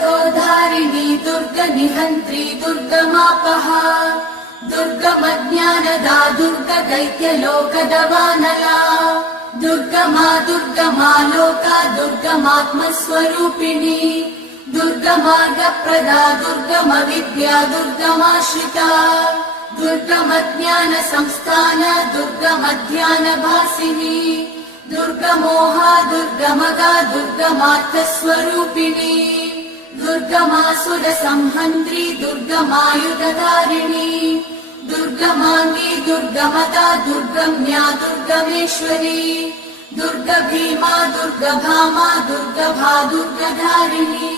दुर्गतोधारिणी दुर्गनिहन्त्री दुर्गमापहा दुर्गमज्ञानदा दुर्गदैत्यलोकदवानला दुर्गमा दुर्गमा लोका दुर्गमात्मस्वरूपिणी दुर्गमार्गप्रदा दुर्गमविद्या दुर्गमाश्रिता दुर्गमज्ञानसंस्थान दुर्गमध्यानभासिनी दुर्गमोहा दुर्गमगा दुर्गमार्थस्वरूपिणी दुर्गमासुरसंहन्त्री दुर्गमायुधधारिणी दुर्गमाङ्गी दुर्गमदा दुर्गम्या दुर्गमेश्वरी दुर्गभीमा दुर्गभामा दुर्गभा दुर्गधारिणी।